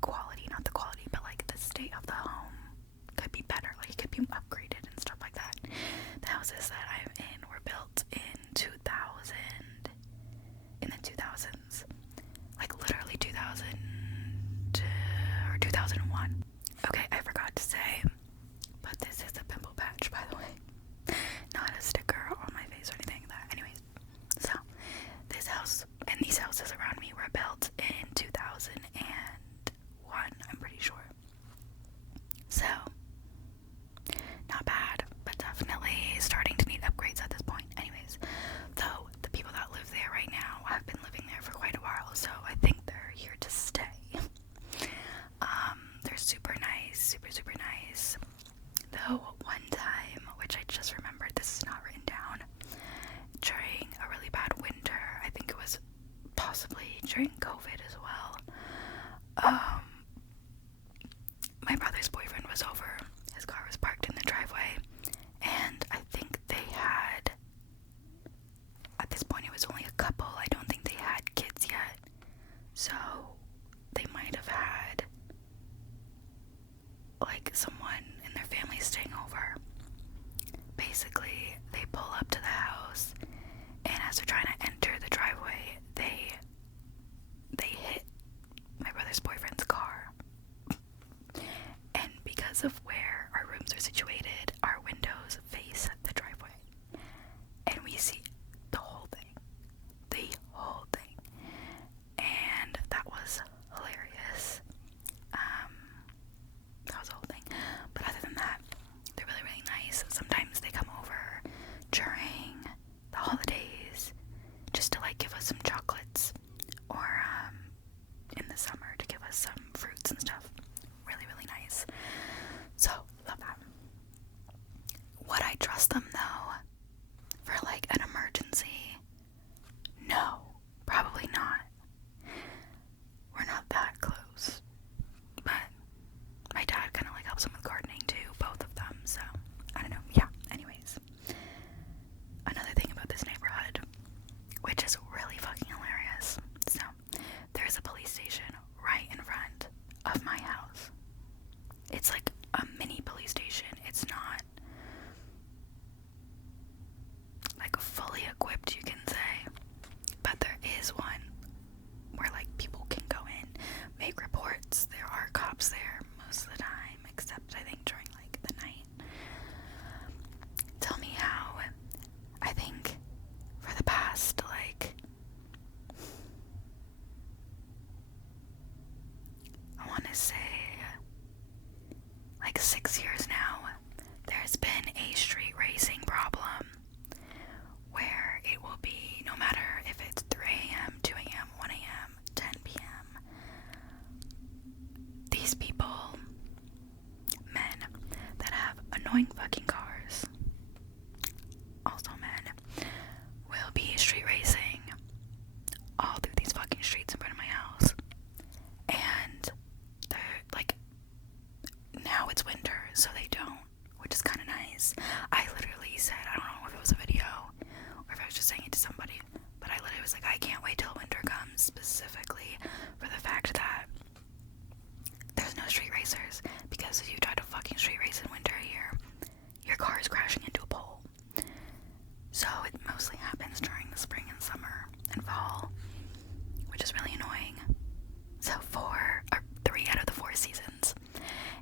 like quality, not the quality, but like the state of the home could be better. Like it could be upgraded and stuff like that. The houses that I'm in were built in 2000, in the 2000s, like literally 2000 or 2001. Okay, I forgot to say, but this is a pimple patch, by the way, not a sticker on my face or anything like that. Anyways, so this house and these houses around me were built in 2001, I'm pretty sure. So not bad, but definitely starting to need upgrades at this point. Anyways, though the people that live there right now have been living there for quite a while, so I think they're here to stay. They're super nice, super nice. Though one time, which I just remembered, this is not written down, during a really bad winter, I think it was possibly during COVID as well, my brother's boyfriend was over. His car was parked in the driveway, and I think they had, at this point it was only a couple, I don't think they had kids yet, so they might have had like someone in their family staying over. Basically, they pull up to the house, and as they're trying to enter the driveway, they hit my brother's boyfriend's car. And because of where our rooms are situated, our windows face the driveway, and we see the whole thing, and that was hilarious. That was the whole thing. But other than that, they're really nice. Sometimes they come over during the holidays just to like give us some chocolates, or in the summer to give us some fruits and stuff. Really nice. So love that. Would I trust them though for like an emergency? No, probably not. We're not that close, but my dad kind of like helps them with gardening too, both of them, so I don't know. Yeah, anyways, another thing about this neighborhood, which is really fucking hilarious, so there's a police station right in front of my house. It's like a mini police station. It's not like fully equipped, you can say, but there is one where like people can go in, make reports. There are cops there most of the time, except I think during like the night. Tell me how, I think for the past like, I want to say like 6 years now, there's been a street racing problem where it will be, no matter if it's 3 a.m., 2 a.m., 1 a.m., 10 p.m., these people, men that have annoying fucking cars, also men, will be street racing all through these fucking streets in front of my house. And they're like, now it's winter, so they don't, which is kind of nice. I literally said, I don't know if it was a video or if I was just saying it to somebody, but I literally was like, I can't wait till winter comes, specifically for the fact that there's no street racers, because if you try to fucking street race in winter here, your car is crashing into a pole. So it mostly happens during the spring and summer and fall, which is really annoying. So 3 out of the 4 seasons.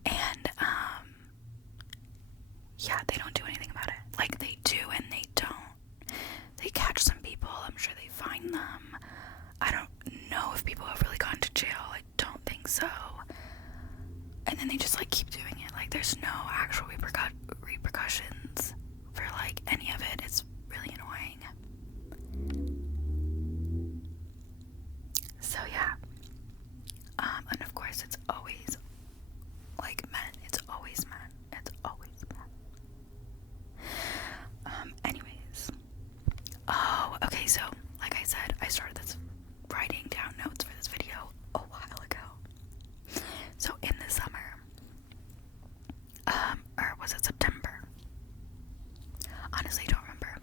And yeah, they don't do anything about it. Like, they do and they don't. They catch some people, I'm sure they fine them. I don't know if people have really gone to jail. I don't think so. And then they just like keep doing it. Like, there's no actual repercussions for like any of it. It's really annoying. So yeah. And of course it's always like men. It's always men. Anyways. Oh, okay, so like I said, I started this writing down notes for this video a while ago. So in the summer, or was it September? Honestly, I don't remember.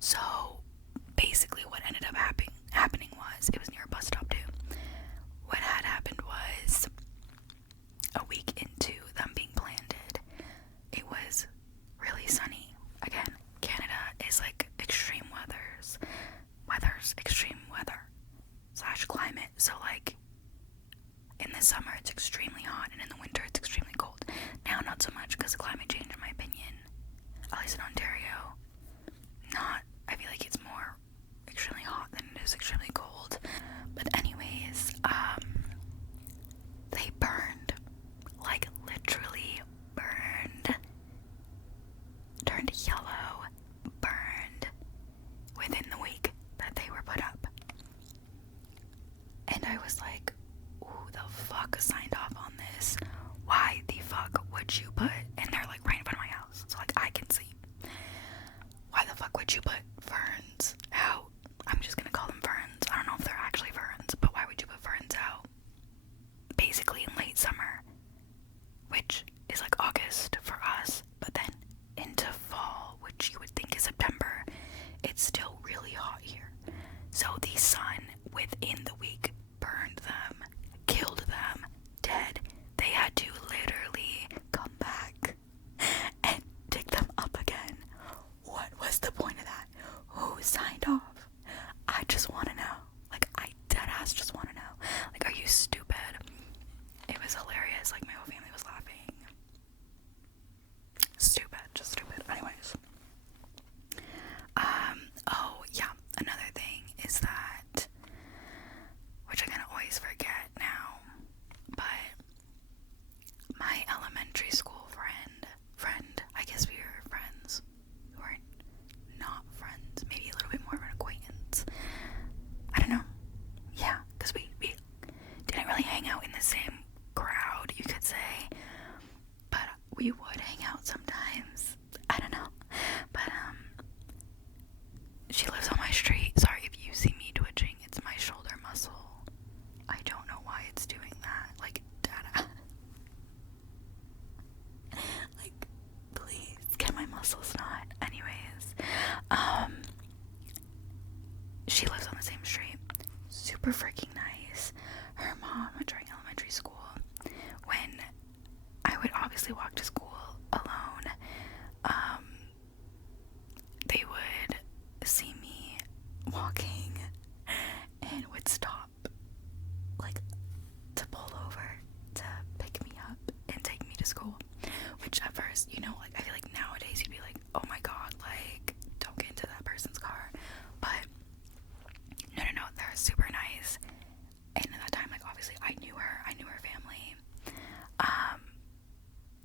So basically what ended up happening was, it was near a bus stop too. What had happened was, a week into them being planted, it was really sunny. Again, Canada is like extreme extreme weather / climate. So like in the summer it's extremely hot, and in the winter it's extremely cold. Now not so much because of climate change, in my opinion, at least in Ontario. I feel like it's more extremely hot than it is extremely cold. But anyways, they burned, like literally burned, turned yellow, burned within the week that they were put up. And I was like, who the fuck signed off on this? Why the fuck would you put, and they're like right in front of my house, so like I can see. Why the fuck would you put ferns out? I'm just gonna call them ferns. I don't know if they're actually ferns, but why would you put ferns out basically in late summer, which is like August for us, but then into fall, which you would think is September, it's still really hot here. So the sun within the week burned them, killed them, dead. They had to literally come back and dig them up again. What was the point of that? Who signed off? I just want to know. Like, I deadass just want to know. Like, are you stupid? It was hilarious. Like, my whole family was laughing. Stupid. Just stupid. Anyways. Oh, yeah. Another thing is that, which I kind of always forget now, but my elementary school friend, I guess we were friends. We were not friends. Maybe a little bit more of an acquaintance. I don't know. Yeah, because we didn't really hang out in the same crowd, you could say, but we would hang out sometimes. I don't know. But she lives on my street. Sorry if you see me twitching, it's my shoulder muscle. I don't know why it's doing that. Like, dada. Like, please, can my muscles not? Anyways, she lives on the same street. Super freaking nice. Her mom, during elementary school, when I would obviously walk to school alone, they would see me walking and would stop, like, to pull over to pick me up and take me to school. Which at first, you know, like, I feel like nowadays you'd be like, oh my god, like, don't get into that person's car. But no, they're super nice. And at that time, like, obviously I knew her family.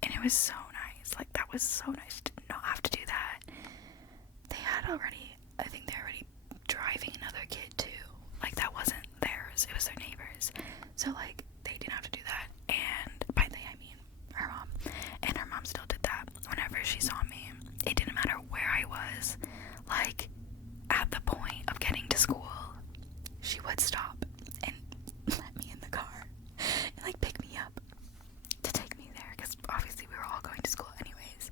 And it was so nice. Like, that was so nice to not have to do that. I think they already driving another kid too. Like, that wasn't theirs, it was their neighbors. So, like, they didn't have to do that. And by they, I mean her mom. And her mom still did that whenever she saw me. It didn't matter where I was. Like, at the point of getting to school, she would stop and let me in the car and, like, pick me up to take me there, because obviously we were all going to school anyways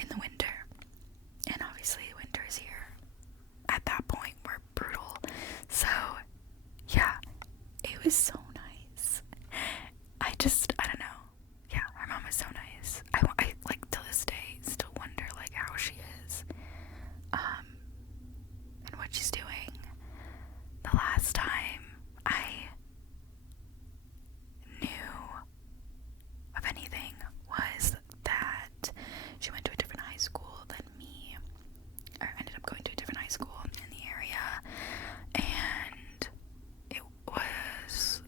in the winter. And obviously winters here at that point were brutal. So yeah, it was so nice. I don't know. Yeah, her mom was so nice. I like, to this day still wonder, like, how she is and what she's doing. The last time I knew of anything was that she went to a different high school than me, or ended up going to a different high school in the area, and it was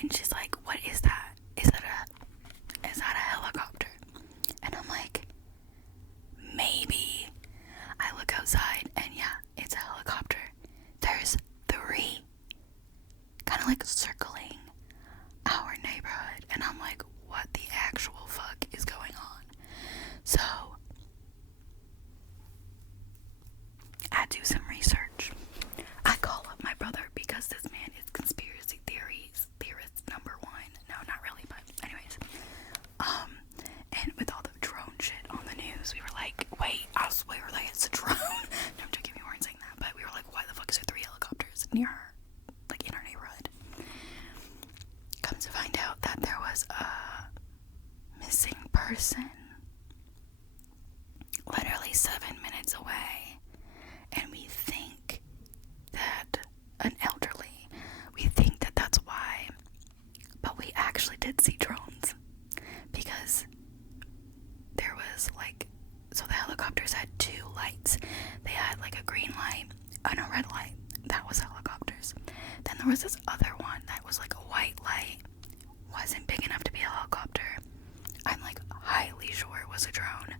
And she's like, what is that? Is that a helicopter? And I'm like, maybe. I look outside and yeah, it's a helicopter. There's 3 kind of like circling our neighborhood, and I'm like, what the actual fuck is going on? So I do some research. I call up my brother because this man is conspiracy theorist number 1. No, not really, but anyways. And with all the drone shit on the news, we were like, wait, I swear like it's a drone. No, I'm joking, we weren't saying that, but we were like, why the fuck is there 3 helicopters near her, like in our neighborhood? Comes to find out that there was a missing person literally 7 minutes away, and we think that that's why, but we actually did see drones, because there was like, so the helicopters had 2 lights. They had like a green light and a red light. That was helicopters. Then there was this other one that was like a white light, wasn't big enough to be a helicopter. I'm like highly sure it was a drone.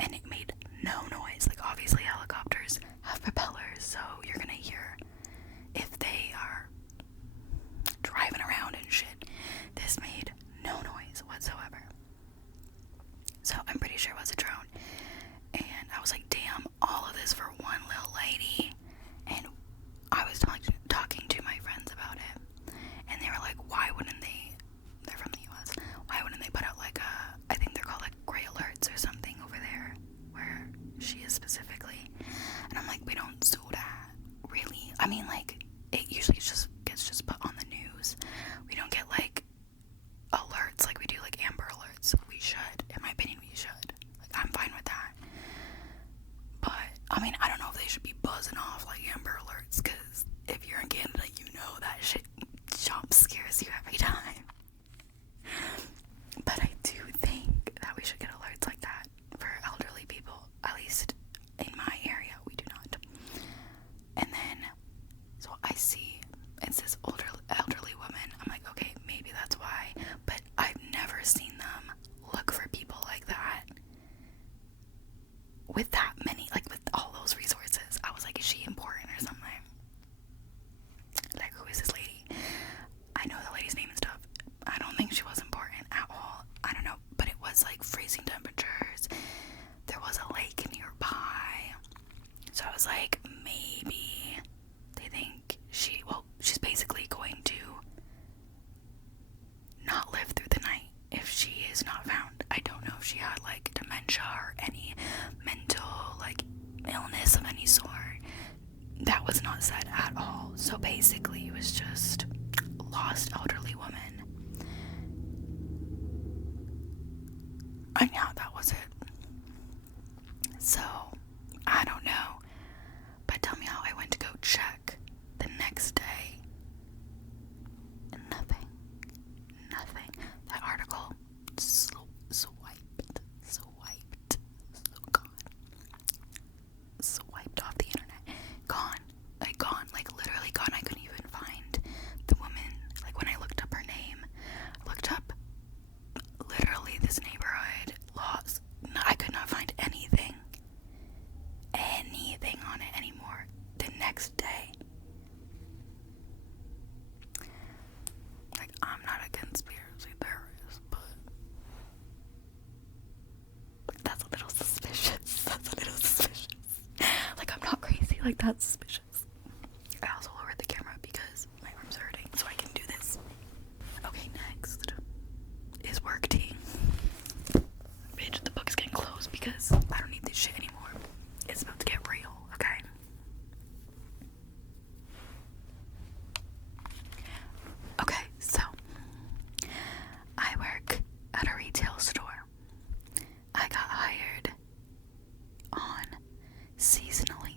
And it made no noise. Like obviously helicopters have propellers, so you're gonna hear if they are driving around and shit. This made no noise whatsoever. So I'm pretty sure it was a drone. And I was like, damn, all of this for one little lady. And I was talking to my friends about it, and they were like, why wouldn't they, they're from the US, why wouldn't they put out like I think they're called like gray alerts or something over there where she is specifically. And I'm like, we don't do that, really. I mean, like, it usually gets just put on the news. We don't get like alerts like we do like Amber Alerts. We should, in my opinion, we should. Like, I'm fine with that. But I mean, I don't know if they should be buzzing off like Amber Alerts, because if you're in Canada, you know that shit jump scares you every time. But I do think that we should get alerts like that for elderly people. At least in my area, we do not. And then, so I see it's this elderly woman. I'm like, okay, maybe that's why. But I've never seen them look for people like that. With that many, like with all those resources. I was like, is she important or something? Like, who is this lady? I know the lady's name and stuff. I don't think she was important at all. I don't know, but it was like freezing temperatures. There was a lake nearby. So I was like, maybe they think she's basically going to not live through the night if she is not found. I don't know if she had like dementia or any mental like illness of any sort. That was not said at all. So basically it was just lost elderly woman. And yeah, that was it. So I don't know, but tell me how I went to go check the next day, and nothing. That article swiped off the internet, gone, like literally gone. I couldn't even find the woman. Like when I looked up her name, looked up literally this neighborhood, lost. I could not find anything on it anymore the next day. Like, I'm not a conspiracy theorist, but that's a little suspicious. Like, I'm not crazy, like, that's suspicious. I also lowered the camera because my arms are hurting, so I can do this. Okay, next is work tea. Bitch, the book is getting closed because I don't need this shit anymore. It's about to get real, okay? Okay, so I work at a retail store. I got hired on seasonally.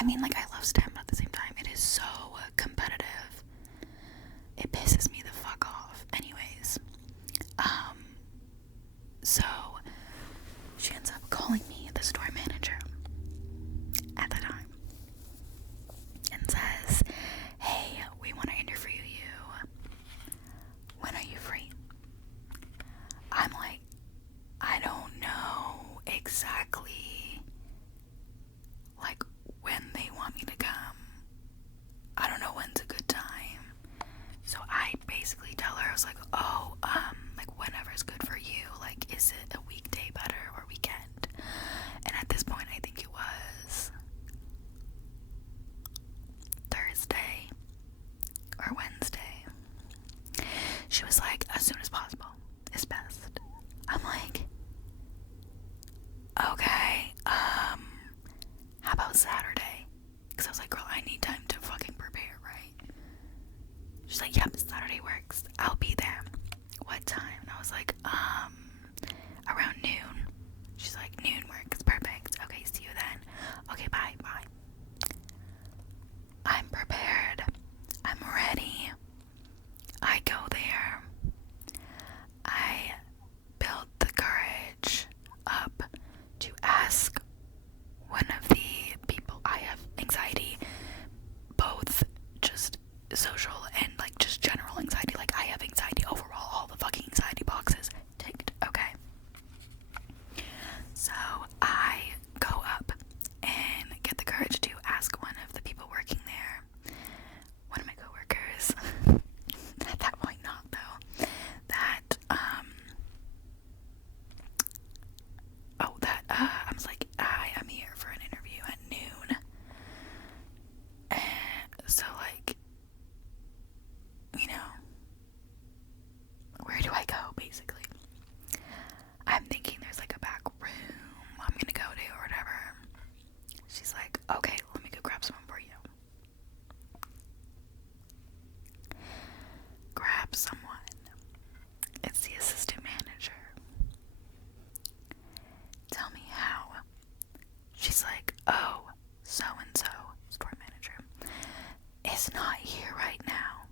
I mean, like, I love STEM, but at the same time, it is so competitive. It pisses me the fuck off. Anyways, so she ends up calling me, the store manager, at the time, and says, hey, we want to interview you. When are you free? I'm like, I don't know exactly, like, when they want me to come. I don't know when's a good time. So I basically tell her, I was like, oh, like, whenever's good for you. Like, is it a weekday better or weekend? And at this point, I think it was Thursday or Wednesday. She was like, as soon as possible is best. I'm like, okay, how about Saturday? Because I was like, girl, I need time to fucking prepare, right? She's like, yep, Saturday works. I'll be there. What time? And I was like, around noon. She's like, noon works. Perfect. Okay, see you then. Okay, bye. I'm prepared. I'm ready. I go there. I build the courage up to ask one of the people. I have anxiety, both just social and like just general anxiety. Like, I have anxiety overall, all the fucking anxiety boxes ticked. Okay, so I go up and get the courage to ask one of the people working there, one of my coworkers. At that point, not though. I was like, I am here for an interview at noon. And so, like, you know, where do I go, basically? I'm thinking there's like a back room I'm gonna go to or whatever. She's like, okay, let me go grab someone for you. Grab someone. It's the assistant manager. Tell me how. She's like, oh, so-and-so, store manager, is not here right now.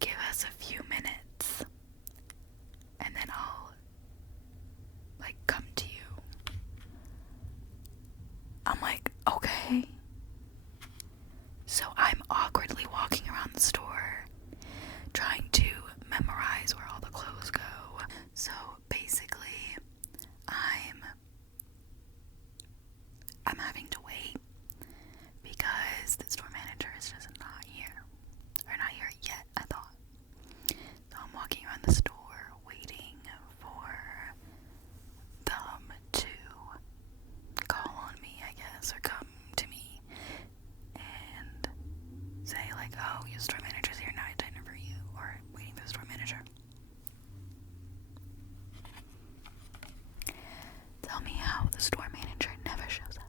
Give us a few minutes, and then I'll, like, come to you. I'm like, okay. So I'm awkwardly walking around the store, trying to memorize where all the clothes go. So basically, I'm having to wait because the store manager is just not here. Or not here yet, I thought. So I'm walking around the store waiting for them to call on me, I guess, or come to me and say, like, oh, your store manager's here now, it's time for you, or waiting for the store manager. Tell me how the store manager never shows up.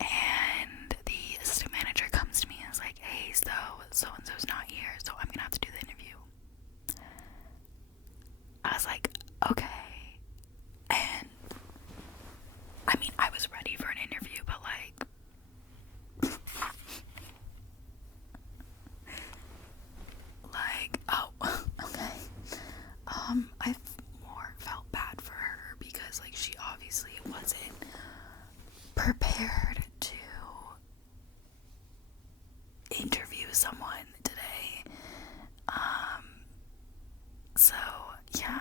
And the assistant manager comes to me and is like, hey, so-and-so's not here, so I'm gonna have to do the interview. I was like, okay. And I mean, I was ready for an interview, but oh, okay. I more felt bad for her because, like, she obviously wasn't prepared to interview someone today. So, yeah,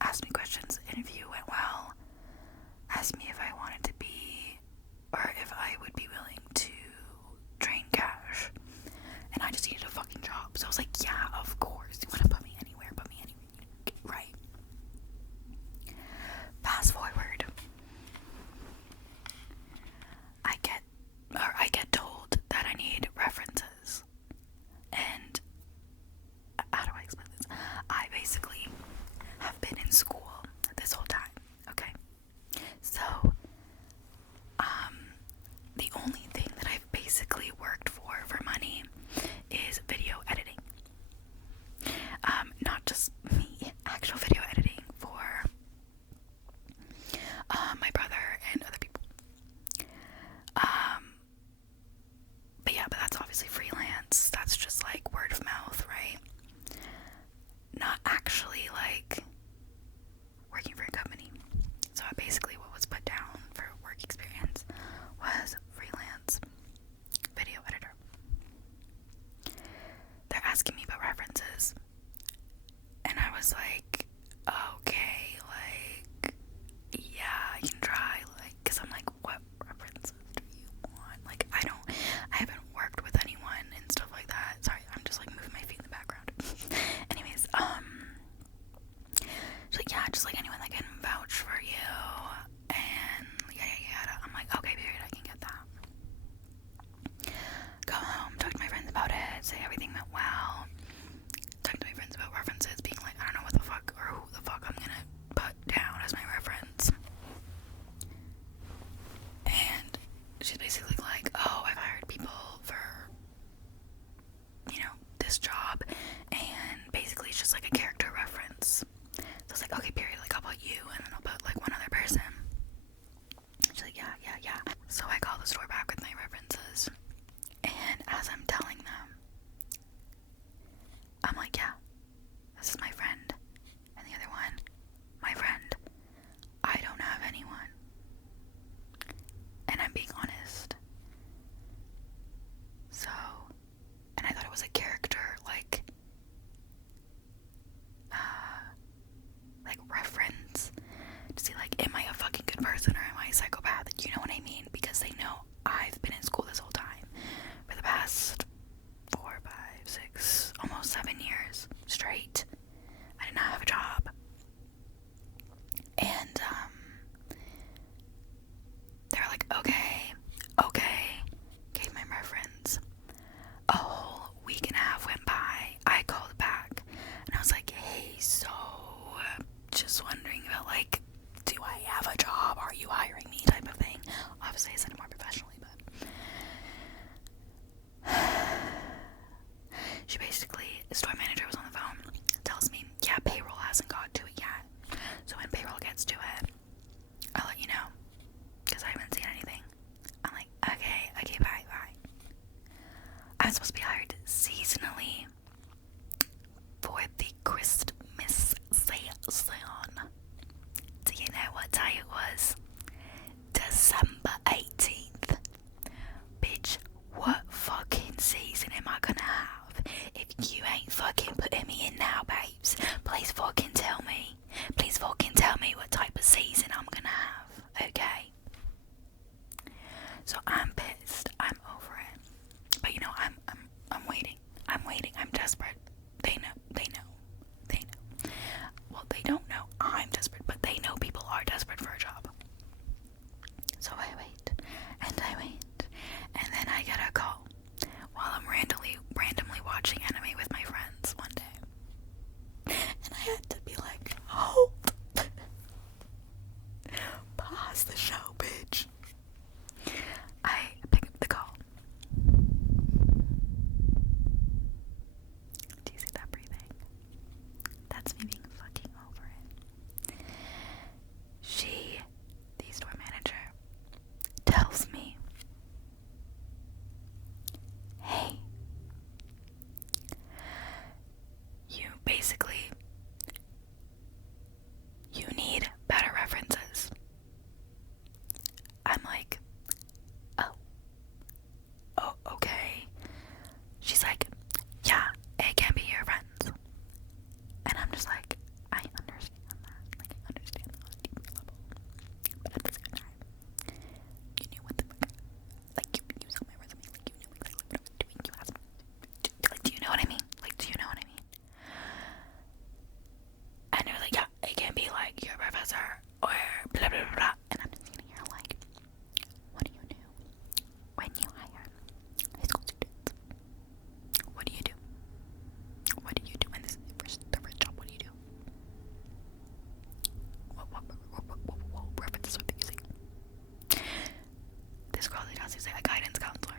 asked me questions. Interview went well. Asked me if I wanted to be, or if I would be willing to train cash. And I just needed a fucking job. So I was like, yeah, of course. You want to put me anywhere, right? was like, okay, like, yeah, I can try, like, because I'm like, what references do you want? Like, I haven't worked with anyone and stuff like that. Sorry, I'm just like moving my feet in the background. Anyways, she's like, yeah, just like anyone that can vouch for you, and yada. I'm like, okay, period, I can get that. Go home, talk to my friends about it, say everything went well. Talk to my friends about references, being like, I don't know what the fuck or who the fuck I'm gonna put down as my reference. And she's basically like, oh, I've hired people for, you know, this job, and basically it's just like a character reference. So I was like, okay, period, like I'll put you, and then I'll put like one other person. She's like, yeah. So I call the store back with my references, and as I'm telling them, I'm like, yeah, this is my friend, and the other one, my friend. I don't have anyone, and I'm being honest. So, and I thought it was a character, like reference to see, like, am I a fucking good person or am I a psychopath? You know what I mean? Because they know I've been in school this whole time for the past 4, 5, 6, almost 7 years straight. I did not have a job, and they were like, okay, gave my reference. A whole week and a half went by. I called back and I was like, hey, so just wondering about, like, do I have a job? Are you hiring me? Type of thing. Obviously I said it more professionally, but she basically, the store manager was on the phone, tells me, yeah, payroll hasn't got to it yet, so when payroll gets to it, I'll let you know, because I haven't seen anything. I'm like, okay, bye. I'm supposed to be hired seasonally for the Christmas season. Do you know what day it was? December 18th. Bitch, what fucking season am I gonna have? If you ain't fucking putting me in now, babes, please fucking tell me. Please fucking tell me what type of season I'm gonna have, okay? So I'm pissed. I'm over it. But you know, I'm waiting. I'm desperate. They know. Well, they don't know I'm desperate, but they know people are desperate for a job. So I wait, and then I get a call while I'm randomly watching anime with my friends one day. And I had to be like, hold. Pause the show, bitch. I pick up the call. Do you see that breathing? That's me being fucking over it. The store manager, tells me, hey, you need better references. I'm like, oh, okay. She's like, yeah, it can be your friends. And I'm just like, I understand that. Like, I understand that on a deeper level. But at the same time, you knew what the fuck, like, you saw my resume, like, you knew exactly what I was doing. You asked me, like, do you know what I mean? And they were like, yeah, it can be like your professor or blah blah blah. And I'm just sitting here like, what do you do when you hire high school students? What do you do? What do you do when this is the first job? What do you do? What references are they using? This girl that has to say a guidance counselor.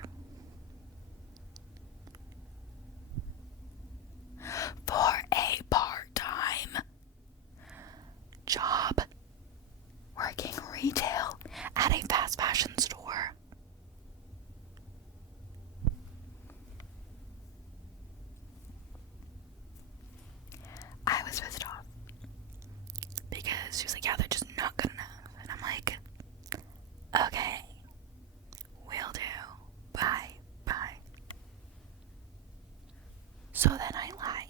For a part-time job working retail at a fast fashion store. I was pissed off because she was like, yeah, they're just not good enough. And I'm like, okay, will do. Bye. So then I lie.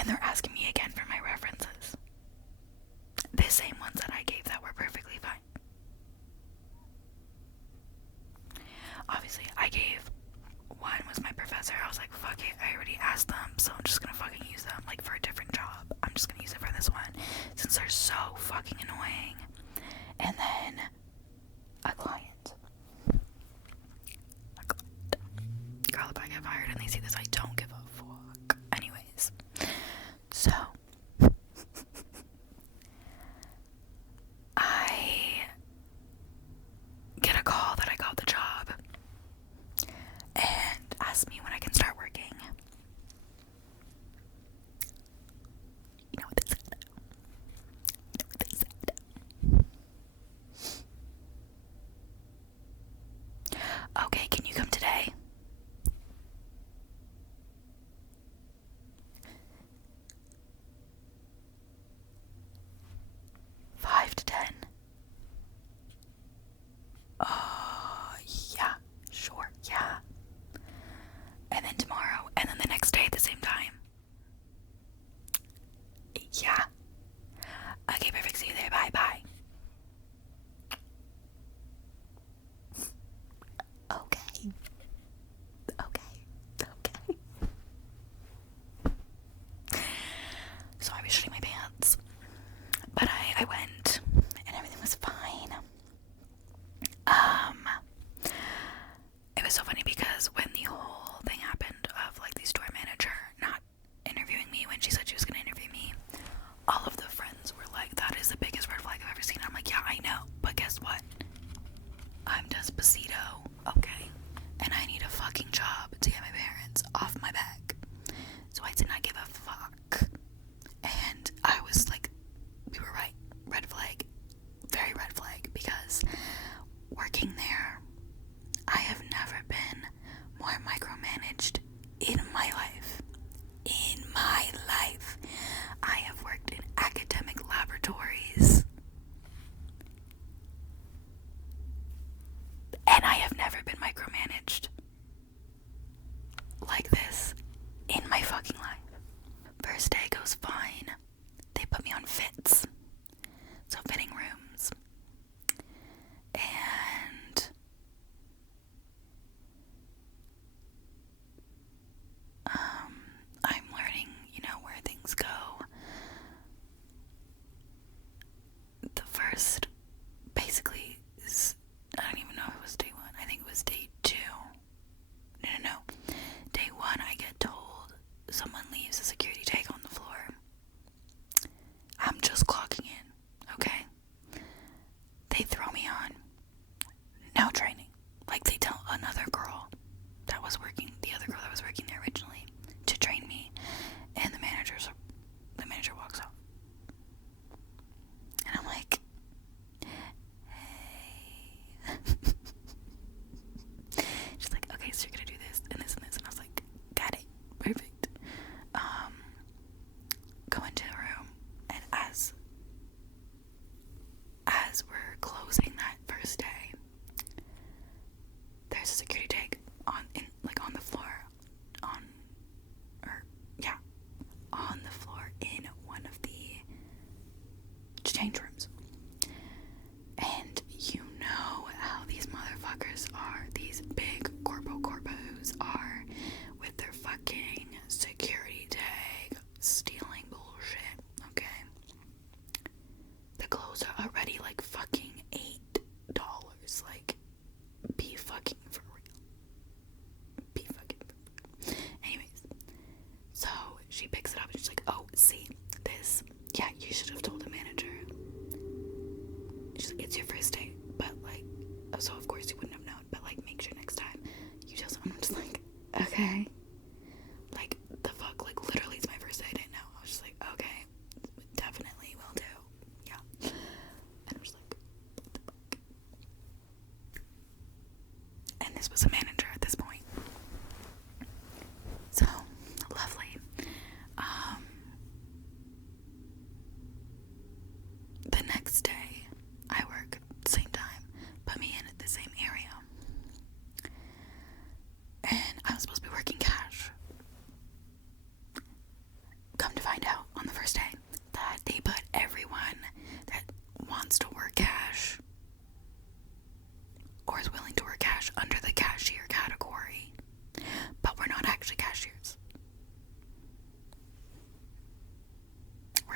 And they're asking me again for my references. The same ones that I gave that were perfectly fine. Obviously, I gave one was my professor. I was like, fuck it, I already asked them, so I'm just gonna fucking use them, like, for a different job. I'm just gonna use it for this one, since they're so fucking annoying. And then, a client. Girl, if I get fired and they see this, I don't give a fuck. Anyways, so, I get a call that I got the job, and ask me when I can start working. You know what they said? Okay, can you come today?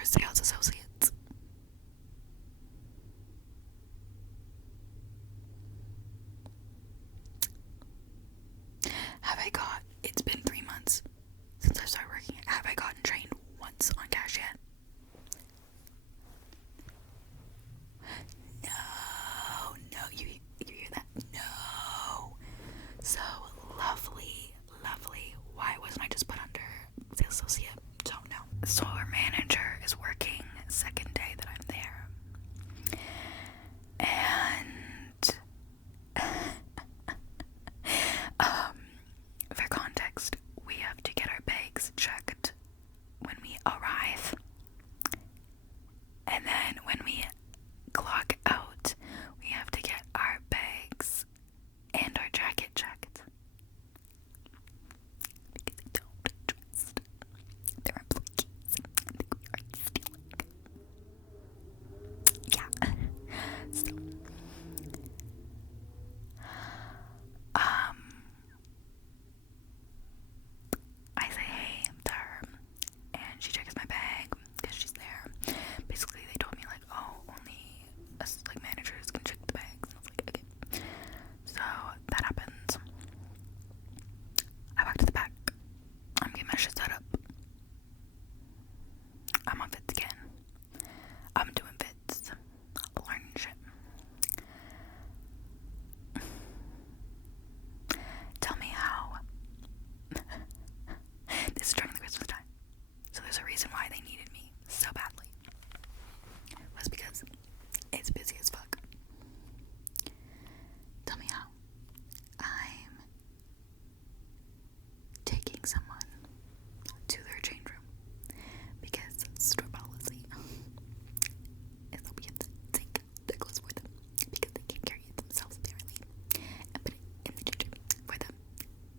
sales associates. It's been 3 months since I started working. Have I gotten trained once on cash yet? No, you hear that? No. So lovely. Why wasn't I just put under sales associate? Don't know. So our manager is working second day that I'm there. And for context, we have to get our bags checked when we arrive. And then when we clock out, we have to get our bags and our jacket checked. Because I don't trust their employees. I think we are stealing. Yeah. So, I say hey to her, and she checks my bag because she's there. Basically, they told me like, oh, only us like managers can check the bags, and I was like, okay. So that happens. I walk to the back. I'm getting my shit set up. I'm on fits again. I'm doing fits. Learning shit. Tell me how. This is during the Christmas time. So there's a reason why they needed me so badly. It was because it's busy as fuck. Tell me how. I'm taking someone to their change room because store policy is that we have to take their clothes for them because they can't carry it themselves apparently, and put it in the change room for them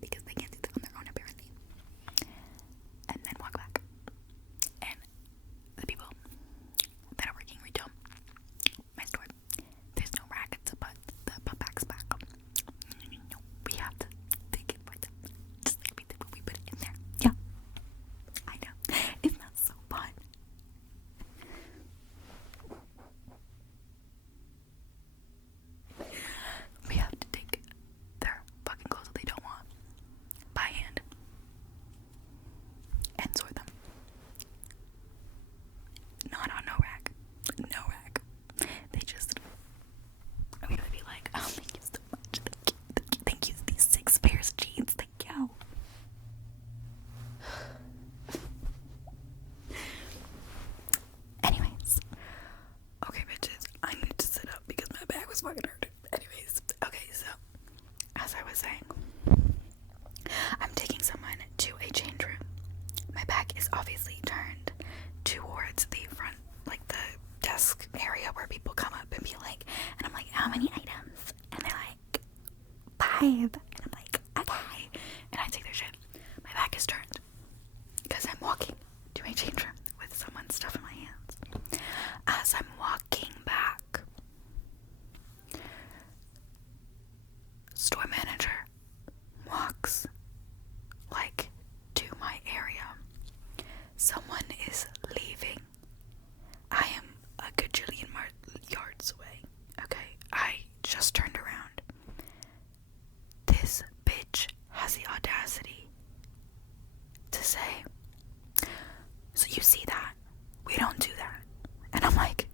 because they can't do that on their own apparently, and then walk back. And the people that are working retail, my store, there's no rack to put the bags back. No, we have to take it for them. Just like we did when we put it in there. Yeah, I know. It's not so fun. We have to take their fucking clothes that they don't want by hand and sort them. Not on no rack. No rack. They just, I'm gonna be like, oh, thank you so much. Thank you. These 6 pairs of jeans. Thank you. Anyways. Okay, bitches. I need to sit up because my back was fucking hurting. Anyways. Okay, so, as I was saying, I'm taking someone to a change room. My back is obviously turned towards the front, like the desk area where people come up and be like, and I'm like, how many items? And they're like, 5. And I'm like, okay. And I take their shit. My back is turned because I'm walking to a change room with someone's stuff in my hands. As I'm walking back, store manager walks like to my area. Someone is leaving. I am a gajillion yards away. Okay, I just turned around. This bitch has the audacity to say, so you see that? We don't do that. And I'm like,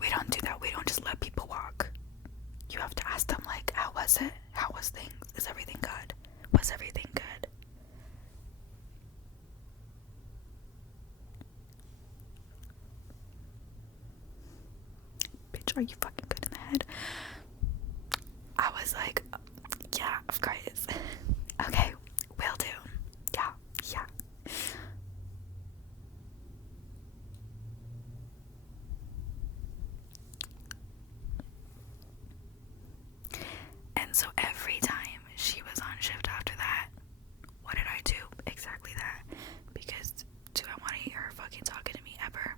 we don't do that. We don't just let people walk. You have to ask them, like, how was it? How was things? Is everything good? Was everything good? Bitch, are you fucking good in the head? I was like, yeah, of course. Okay, will do. Yeah. And so every time she was on shift after that, what did I do? Exactly that. Because do I want to hear her fucking talking to me ever?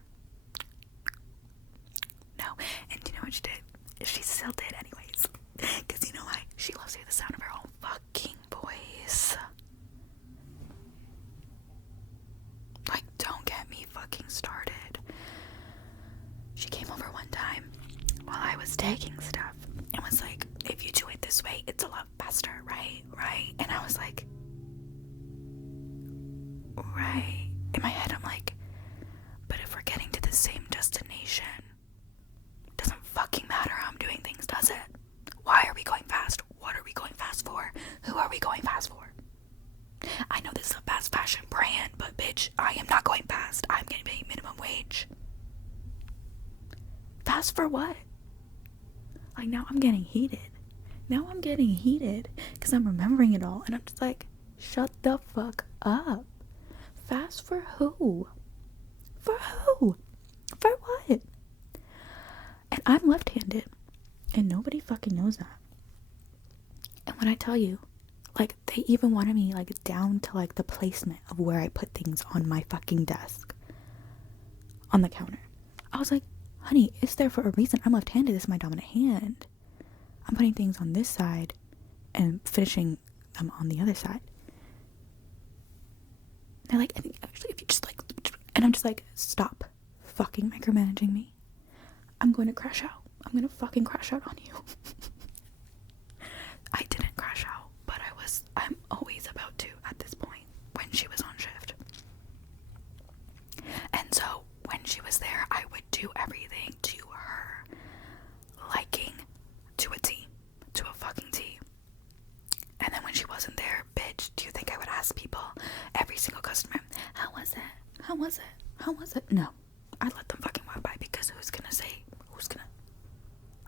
No. And do you know what she did? Right. In my head, I'm like, but if we're getting to the same destination, doesn't fucking matter how I'm doing things, does it? Why are we going fast? What are we going fast for? Who are we going fast for? I know this is a fast fashion brand, but bitch, I am not going fast. I'm getting paid minimum wage. Fast for what? Like, now I'm getting heated. Because I'm remembering it all. And I'm just like, shut the fuck up. Fast for who? For who? For what? And I'm left-handed. And nobody fucking knows that. And when I tell you, like, they even wanted me, like, down to, like, the placement of where I put things on my fucking desk. On the counter. I was like, honey, it's there for a reason. I'm left-handed. This is my dominant hand. I'm putting things on this side and finishing them on the other side. They're like, I think actually if you just, like, and I'm just like, stop fucking micromanaging me. I'm going to crash out. I'm going to fucking crash out on you. I didn't crash out, but I'm always about to at this point when she was on shift. And so when she was there, I would do everything to her liking, to a T, to a fucking T. And then when she wasn't there, bitch, do you think I would ask people, every single customer, how was it? No, I let them fucking walk by, because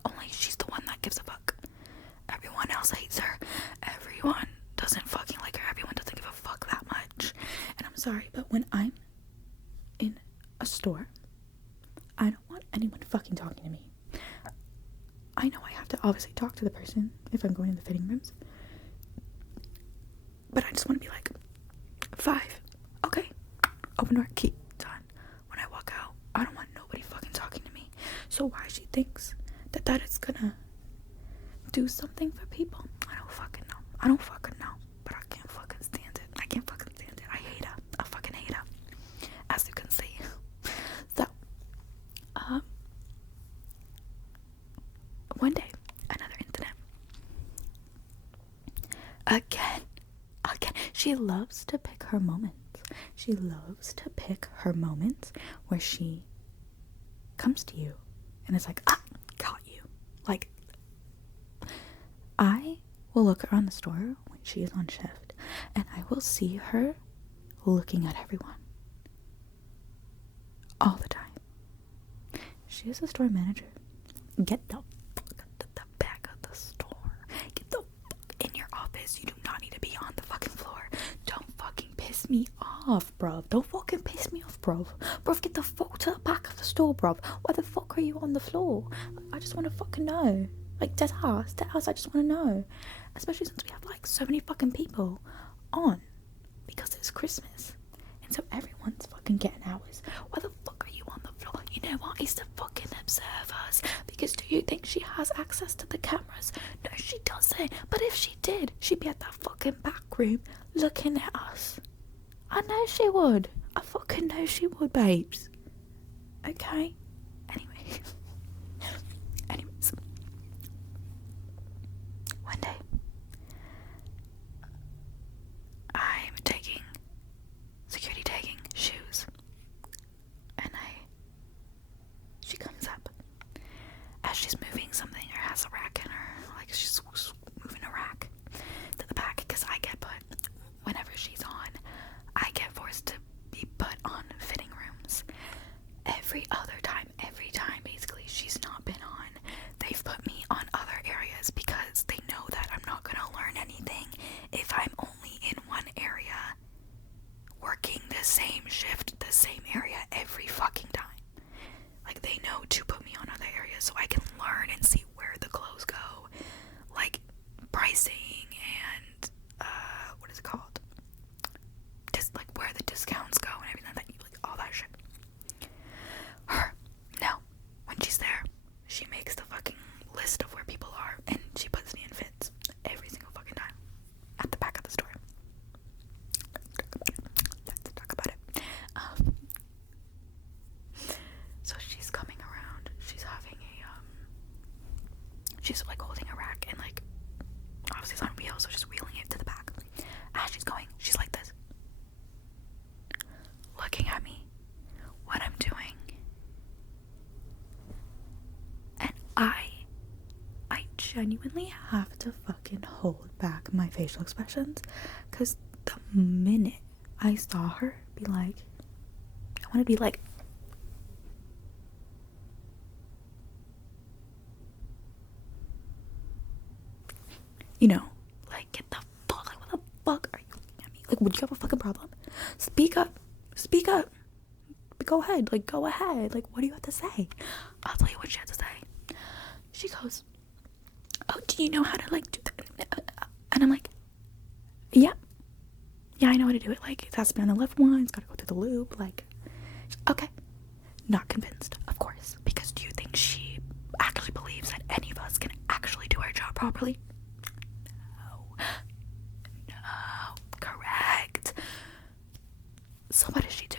only she's the one that gives a fuck. Everyone else hates her. Everyone doesn't fucking like her. Everyone doesn't give a fuck that much. And I'm sorry, but when I'm in a store, I don't want anyone fucking talking to me. I know I have to obviously talk to the person if I'm going in the fitting rooms, but I just want to be like, 5, okay, open door, key, done. When I walk out, I don't want nobody fucking talking to me. So why she thinks that it's gonna do something for people, I don't fucking know, but I can't fucking stand it. I hate her. I fucking hate her, as you can see. So one day, another incident. Again, she loves to pick her moments. Where she comes to you and it's like, got you. Like, I will look around the store when she is on shift, and I will see her looking at everyone all the time. She is a store manager. Get the fuck to the back of the store. Get the fuck in your office. You do not need to be on the fucking floor. Don't fucking piss me off, bruv. Don't fucking piss me off, bruv. Bruv, get the fuck to the back of the store, bruv. Why the fuck are you on the floor? I just want to fucking know. Like, dead ass, I just want to know. Especially since we have, like, so many fucking people on. Because it's Christmas. And so everyone's fucking getting hours. Why the fuck are you on the floor? You know what? It's to fucking observe us. Because do you think she has access to the cameras? No, she doesn't. But if she did, she'd be at that fucking back room looking at us. I know she would. I fucking know she would, babes. Okay? Anyways. One day, I'm security tagging shoes, and she comes up as she's moving something, or has a rack in her, like she's moving a rack to the back, because whenever she's on, I get forced to be put on fitting rooms. Every other time genuinely have to fucking hold back my facial expressions, because the minute I saw her be like, I want to be like, you know, like, get the fuck, like, what the fuck are you looking at me? Like, would you have a fucking problem? Speak up. Speak up. Go ahead. Like, go ahead. Like, what do you have to say? I'll tell you what she had to say. She goes, oh, do you know how to, like, do that? And I'm like, yeah. Yeah, I know how to do it. Like, it has to be on the left one. It's got to go through the loop. Like, okay. Not convinced, of course. Because do you think she actually believes that any of us can actually do our job properly? No, correct. So what does she do?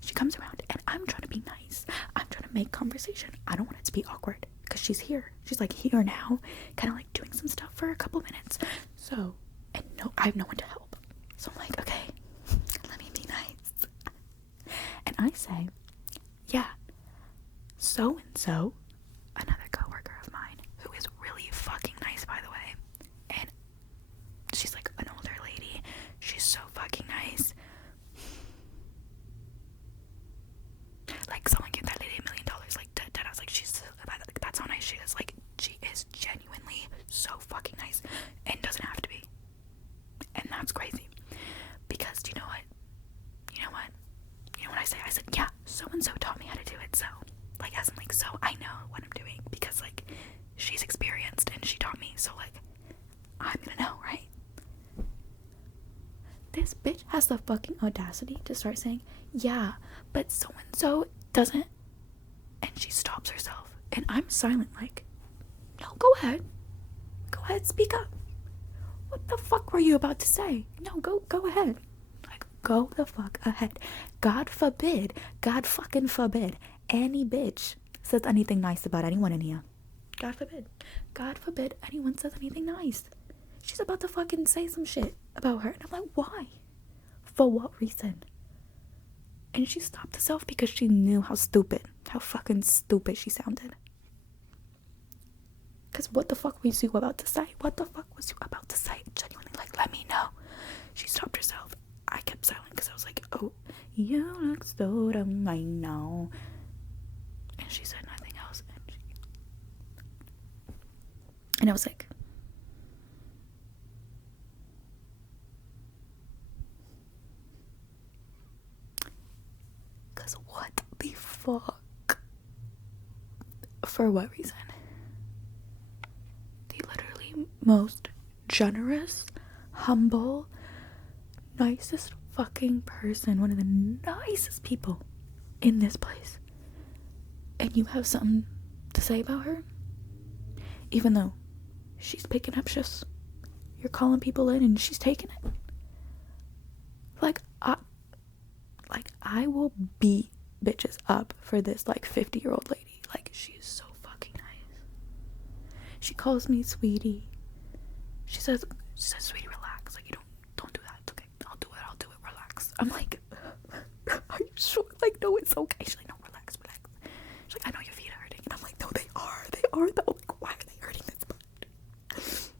She comes around and I'm trying to be nice. I'm trying to make conversation. I don't want it to be awkward because she's here. She's like here now, kind of like doing some stuff for a couple minutes. So, and no, I have no one to help. So I'm like, okay, let me be nice. And I say, yeah, so and so, another coworker of mine who is really fucking nice, by the way. And she's like an older lady. She's so fucking nice. Like, someone give that lady $1 million. Like, dead. I was like, that's how nice she is. Like, she is genuinely so fucking nice and doesn't have to be. And that's crazy. Because, do you know what? You know what I say? I said, yeah, so-and-so taught me how to do it, so. Like, as in, like, so I know what I'm doing. Because, like, she's experienced and she taught me, so, like, I'm gonna know, right? This bitch has the fucking audacity to start saying, yeah, but so-and-so doesn't. And she stops herself. And I'm silent, like, no, go ahead. Go ahead, speak up. What the fuck were you about to say? No, go ahead. Like, go the fuck ahead. God fucking forbid any bitch says anything nice about anyone in here. God forbid anyone says anything nice. She's about to fucking say some shit about her. And I'm like, why? For what reason? And she stopped herself because she knew how fucking stupid she sounded. Because what the fuck was you about to say? Genuinely, like, let me know. She stopped herself. I kept silent because I was like, oh, you look so dumb, I know. And she said nothing else. And I was like, because what the fuck? For what reason? The literally most generous, humble, nicest fucking person, one of the nicest people in this place, and you have something to say about her? Even though she's picking up shifts, you're calling people in and she's taking it. I will beat bitches up for this, like, 50-year-old lady. Like, she is so fucking nice. She calls me sweetie. She says, sweetie, relax. Like, you don't do that. It's okay. I'll do it. Relax. I'm like, are you sure? Like, no, it's okay. She's like, no, relax. She's like, I know your feet are hurting. And I'm like, no, they are though. Like, why are they hurting this much?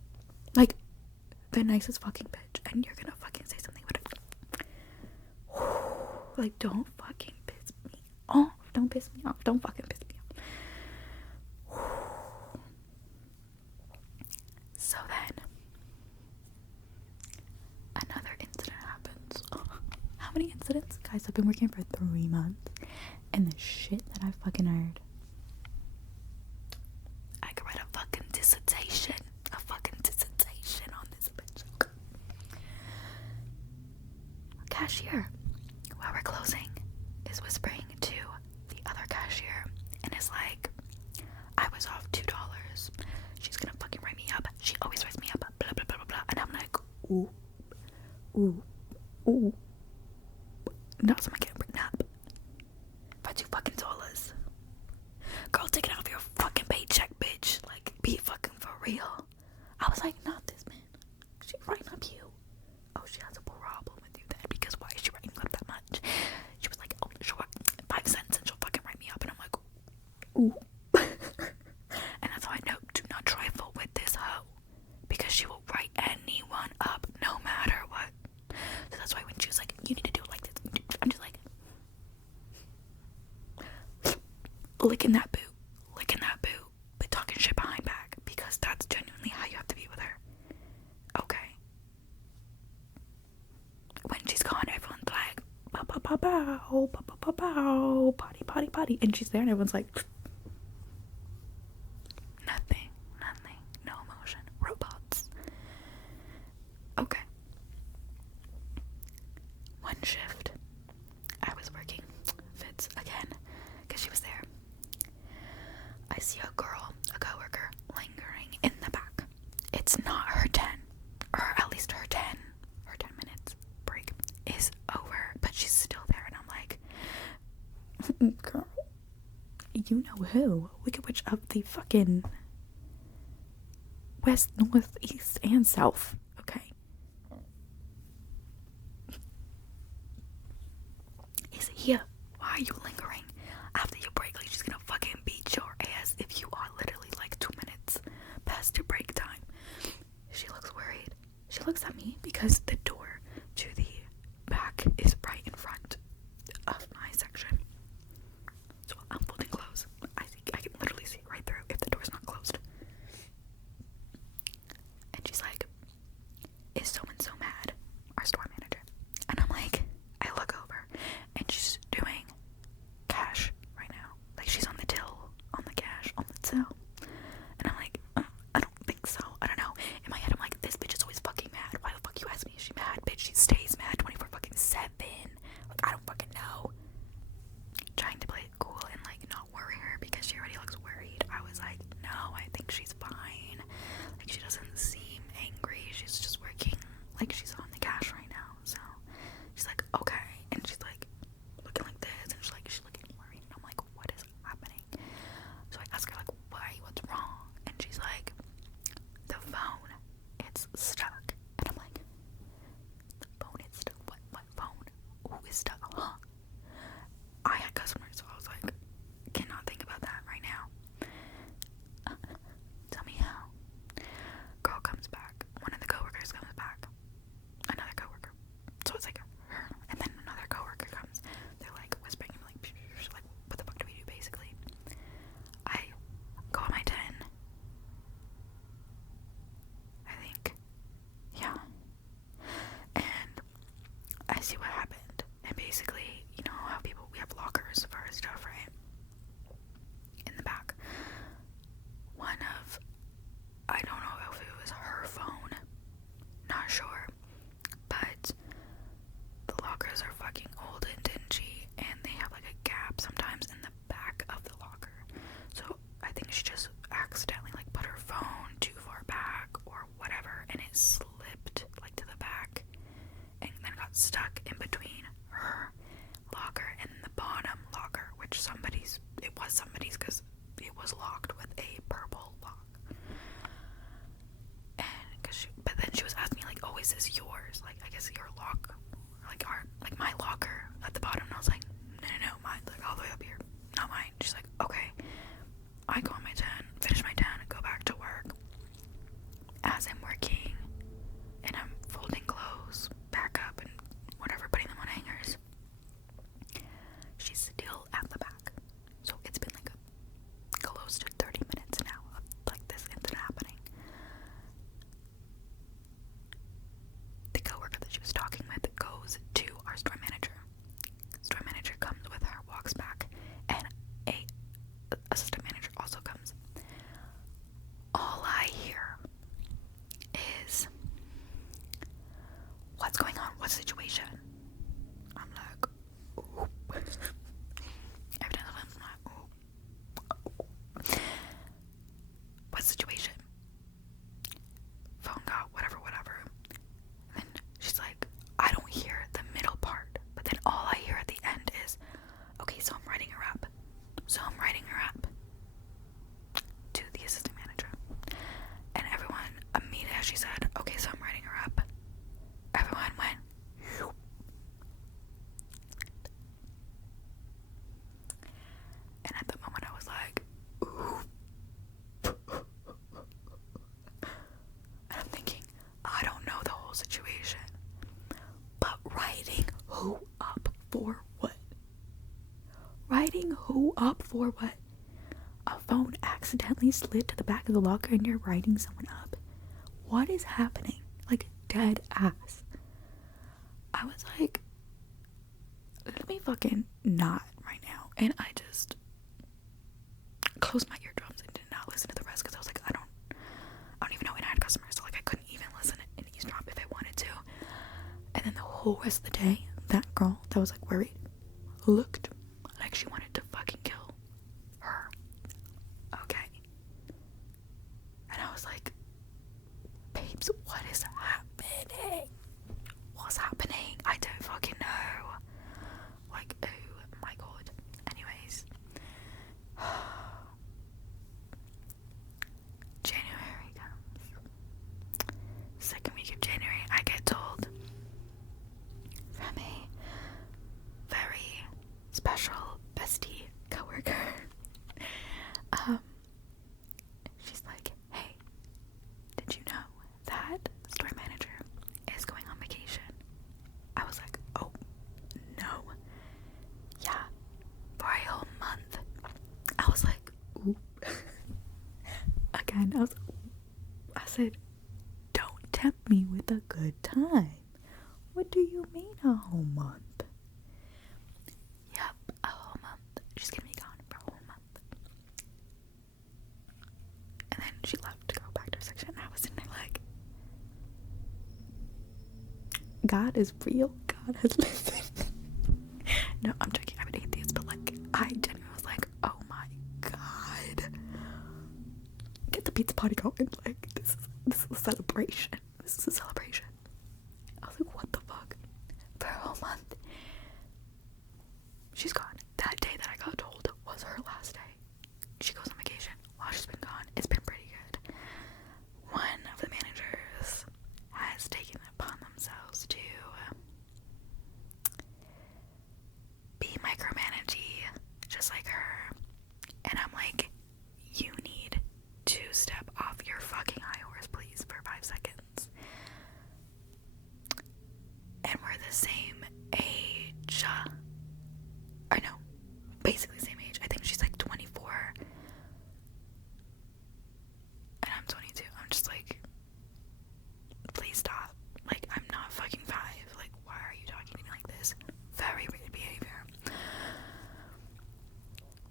Like, the nicest fucking bitch. And you're gonna fucking say something about it. Like, don't fucking piss me off. Don't piss me off. Don't fucking piss me off. So then, another incident happens. How many incidents? Guys, I've been working for 3 months. And the shit that I fucking heard. I could write a fucking dissertation on this bitch. Cashier, while we're closing, is whispering to the other cashier and is like, I was off $2. She's gonna fucking write me up. She always writes me up. Blah blah blah blah blah. And I'm like, ooh. Now someone getting written up for $2 fucking. Girl, take it out of your fucking paycheck, bitch. Like, be fucking for real. I was like, not this man. She's writing up you. Oh, she has a problem with you then, because why is she writing up that much? She was like, oh, sure, 5 cents and she'll fucking write me up. And I'm like, ooh. And that's how I know, do not trifle with licking that boot, but talking shit behind back, because that's genuinely how you have to be with her. Okay. When she's gone, everyone's like, bow, bow, bow, bow, bow, bow, bow, bow, potty, potty, potty, and she's there, and everyone's like, nothing, no emotion, robots. Okay. One shift, I was working Fitz again, because she was there. I see a coworker lingering in the back. It's not her 10, or at least her 10 minutes break is over, but she's still there, and I'm like, girl, you know who? Wicked Witch of the fucking west, north, east, and south, okay? Is here. Why are you lingering? After your break, like, she's gonna fucking beat your ass if you are literally like 2 minutes past your break time. She looks worried. She looks at me because the door to the back is right in front of my section. So I'm folding clothes. I can literally see right through if the door's not closed. And she's like, is so-and-so mad? Our store manager. And I'm like, I look over and she's doing cash right now. Like, she's on the till, on the cash, on the till. And I'm like, I don't think so. I don't know. In my head, I'm like, this bitch is always fucking mad. Why the fuck you ask me? Is she mad? Bitch, she stays mad 24/7. Like, I don't fucking know. Trying to play it cool and like not worry her because she already looks worried. I was like, no, I think she's fine. Like, she doesn't seem angry. She's just working like she's on the cash right now. So she's like, okay. And she's like looking like this, and she's looking worried. And I'm like, what is happening? So I ask her, like, why? What's wrong? And she's like, the phone, it's stuck. And I'm like, the phone is stuck? What phone? Who is stuck? Huh? I had customers, so I was like, cannot think about that right now. Tell me how. Girl comes back. One of the coworkers comes back. Another coworker. So it's like her, and then another coworker comes. They're like whispering and like, what the fuck do we do, basically? I go on my 10. I think. Yeah. And I see what happened. And basically, you know how we have lockers for our stuff, right? In the back. I don't know if it was her phone. Not sure. But the lockers are fucking old and dingy, and they have like a gap sometimes in the back of the locker. So I think she just accidentally like put her phone too far back or whatever, and it slipped like to the back and then got stuck in between her locker and the bottom locker, which it was somebody's because it was locked with a purple lock. And but then she was asking me like, oh, is this yours? Like, I guess your lock, like my locker at the bottom. And I was like, no, mine's like all the way up here, not mine. She's like, okay. I go on my 10, finish my 10, and go back to work. As I'm working and I'm folding clothes back up and whatever, putting them on hangers, she's still at the back. So it's been like close to 30 minutes now of like this incident happening. The coworker that she was talking with goes to our store manager. Store manager comes with her, walks back, and a assistant manager also comes. All I hear is, what's going on? What situation? I'm like, ooh. Every time I'm like, ooh. What situation? Phone got whatever. And then she's like, I don't hear the middle part, but then all I hear at the end is, okay, so I'm writing her up. To the assistant manager. And everyone immediately, as she said, okay, so I'm writing her up, everyone went, whoop. And at the moment I was like, ooh. And I'm thinking, I don't know the whole situation, but writing who up for what? Writing who up for what? phone accidentally slid to the back of the locker and you're writing someone up? What is happening? Like, dead ass. I was like, let me fucking not right now. And I just closed my eardrums and did not listen to the rest because I was like, I don't even know when I had customers, so like I couldn't even listen and eavesdrop if I wanted to. And then the whole rest of the day, that girl that was like worried looked like she wanted to fucking kill her. Okay. And I was like, babes, what is happening? What's happening? I don't fucking know. Like, oh my god. Anyways. January comes. Second week of January, I get told from a very special bestie coworker. She's like, hey, did you know that store manager is going on vacation? I was like, oh no. Yeah, for a whole month. I was like, ooh. Again, I said, don't tempt me with a good time. What do you mean a whole month? Yep, a whole month. She's gonna be gone for a whole month. And then she left to go back to her section, and I was sitting there like, God is real. God has listened. No, I'm joking. I'm an atheist, but like, I genuinely was like, oh my god. Get the pizza party going. Like, this is a celebration. This is a celebration. I was like, what the fuck? For a whole month. She's gone. That day that I got told was her last day. She goes on vacation. While she's been gone, it's been pretty good. One of the managers has taken it upon themselves to be micromanagey, just like her. And I'm like, you need to step off your fucking high horse, please, for 5 seconds. And we're the same age. I know, basically same age. I think she's like 24 and I'm 22. I'm just like, please stop. Like, I'm not fucking 5. Like, why are you talking to me like this? Very weird behavior.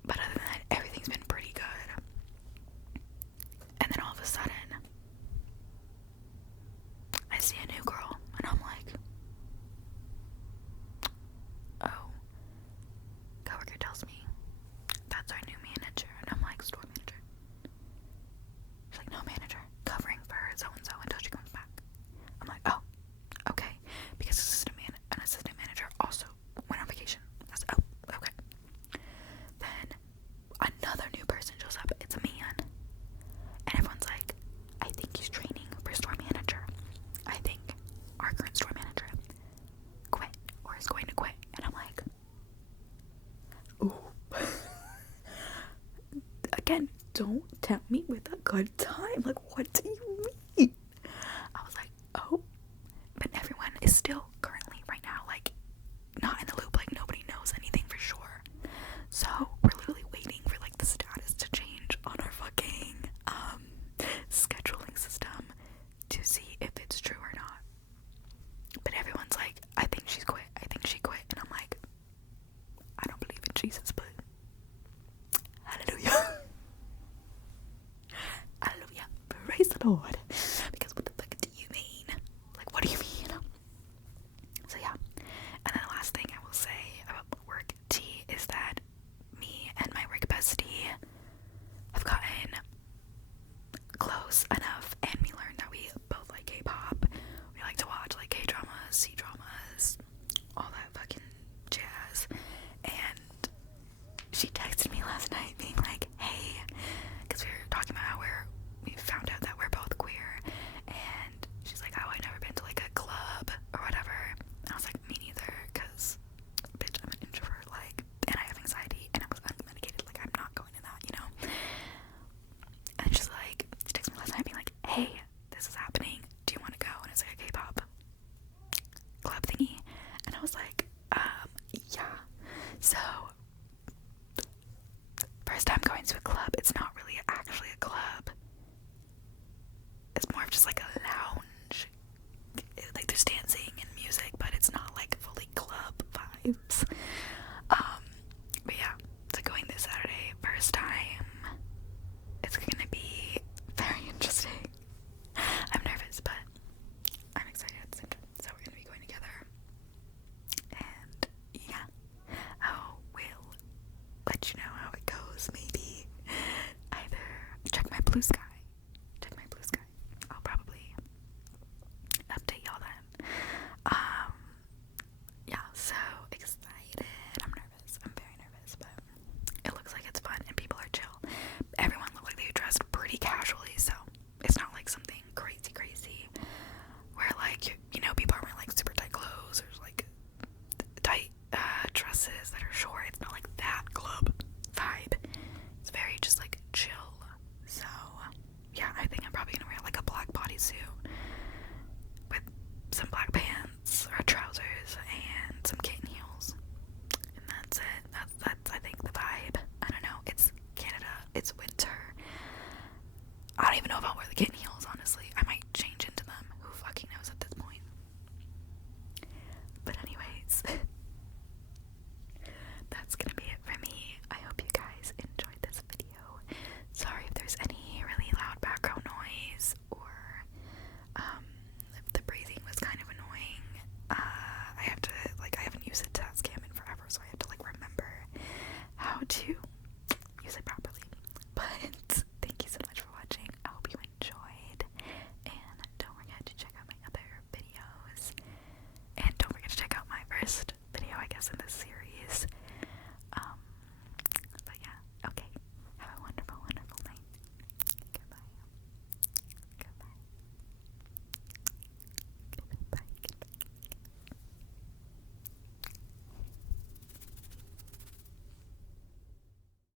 But other than that, everything's been pretty good. And then all of a sudden, I see a new girl, and I'm like, oh, coworker tells me that's our new manager, and I'm like, store manager. She's like, no, manager, covering for so-and-so until she comes back. I'm like, oh, okay, because an assistant manager also went on vacation. That's, oh, okay. Then another new person shows up. It's a man, and everyone's like, I think he's training for store manager. I think our current store manager quit or is going to quit. And I'm like, ooh. Again, don't tempt me with a good time. Like, what do you mean? I was like, oh. But everyone is still currently right now, like, not in the loop. Like, nobody knows anything for sure. So we're literally waiting for like the status to change on our fucking scheduling system to see if it's true or not. But everyone's like, I think she's quit. I think she quit. And I'm like, I don't believe in Jesus, but hallelujah. Hallelujah. Praise the Lord. Because what the fuck do you mean? Like, what do you mean? So yeah. And then the last thing I will say about work tea is that me and my work bestie have gotten close enough, and we learned that we both like K-pop. We like to watch like K-dramas, C-dramas, all that fucking jazz. And she texted me last night being like, hey, because we were talking about how we found out that we're both queer, and she's like, oh, I've never been to like a club or whatever. And I was like, me neither, because bitch, I'm an introvert, like, and I have anxiety, and I was unmedicated, like, I'm not going to that, you know? And she's like, she texted me last night being like, hey, this is happening, do you want to go? And it's like a K-pop club thingy. And I was like, yeah. So vibes. But yeah, so going this Saturday, first time. It's gonna be very interesting. I'm nervous, but I'm excited at the same time. So we're gonna be going together. And yeah, I will let you know how it goes. Maybe either check my Bluesky. I'll probably update y'all then. Yeah, so excited. I'm nervous. I'm very nervous, but it looks like it's fun and people are chill. Everyone looked like they dressed pretty casually, so it's not like something crazy where like you know people are wearing like super tight clothes or like tight dresses that are short. It's not like that club vibe. It's very just like chill. So yeah, I think I'm probably gonna wear like a black bodysuit with some black pants or trousers and some kitten heels, and that's it. That's I think the vibe. I don't know. It's Canada. It's winter. I don't even know if I'll wear the kitten heels. Honestly, I might change into them. Who fucking knows at this point? But anyways, that's gonna be it for me. I hope you guys enjoyed this video. Sorry if there's any really loud background noise or if the breathing was kind of annoying. I haven't used it to